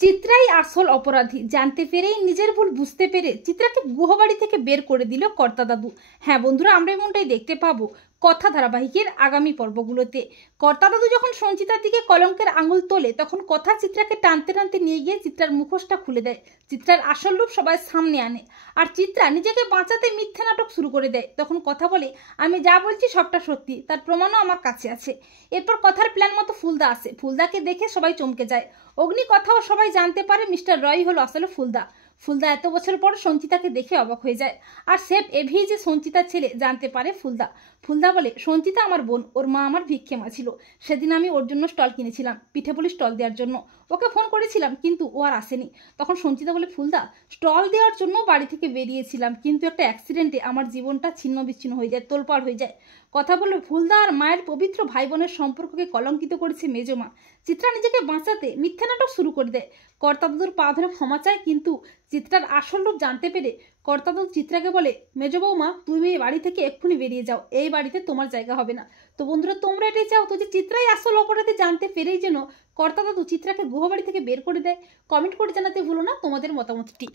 চিত্রাই আসল অপরাধী জানতে পেরেই নিজের ভুল বুঝতে পেরে চিত্রাকে গুহবাড়ি থেকে বের করে দিল কর্তা দাদু। হ্যাঁ বন্ধুরা, আমরা এমনটাই দেখতে পাবো কথা ধারাবাহিকের আগামী পর্বগুলোতে। কর্তা দাদু যখন সঞ্চিতার দিকে কলঙ্কের আঙুল তোলে তখন কথা চিত্রাকে টানতে টানতে নিয়ে গিয়ে চিত্রার মুখোশটা খুলে দেয়, চিত্রার আসল রূপ সবাই সামনে আনে। আর চিত্রা নিজেকে বাঁচাতে মিথ্যা নাটক শুরু করে দেয়। তখন কথা বলে, আমি যা বলছি সবটা সত্যি, তার প্রমাণও আমার কাছে আছে। এরপর কথার প্ল্যান মতো ফুলদা আসে। ফুলদাকে দেখে সবাই চমকে যায়। অগ্নি কথাও সবাই জানতে পারে মিস্টার রয় হলো আসলে ফুলদা। ফুলদা এত বছর পর সঞ্চিতাকে দেখে অবাক হয়ে যায়। আর সেফ এভি যে সঞ্চিতার ছেলে জানতে পারে ফুলদা। ফুলদা বলে, সঞ্চিতা আমার বোন, ওর মা আমার ভিক্ষে মা ছিল। সেদিন আমি ওর জন্য স্টল কিনেছিলাম, পিঠে পুলি স্টল দেওয়ার জন্য। ওকে ফোন করেছিলাম কিন্তু ও আর আসেনি। তখন সঞ্চিতা বলে, ফুলদা, স্টল দেওয়ার জন্য বাড়ি থেকে বেরিয়েছিলাম, কিন্তু একটা অ্যাক্সিডেন্টে আমার জীবনটা ছিন্ন বিচ্ছিন্ন হয়ে যায়, তোলপাড় হয়ে যায়। কথা বলল, ফুলদা আর মায়ের পবিত্র ভাই বোনের সম্পর্ককে কলঙ্কিত করেছে মেজমা। চিত্রা নিজেকে বাঁচাতে মিথ্যা নাটক শুরু করে দেয়। কর্তা দাদুর পা ধরে ক্ষমা চায়, কিন্তু চিত্রার আসল রূপ জানতে পেরে কর্তা দাদু চিত্রাকে বলে, মেজ বৌমা, তুমি এই বাড়ি থেকে এক্ষুনি বেরিয়ে যাও, এই বাড়িতে তোমার জায়গা হবে না। তো বন্ধুরা, তোমরা এটাই চাও তো যে চিত্রাই আসল অপরাধী জানতে পেরেই যেন কর্তা দাদু চিত্রাকে গুহবাড়ি থেকে বের করে দেয়? কমেন্ট করে জানাতে ভুলো না তোমাদের মতামতটি।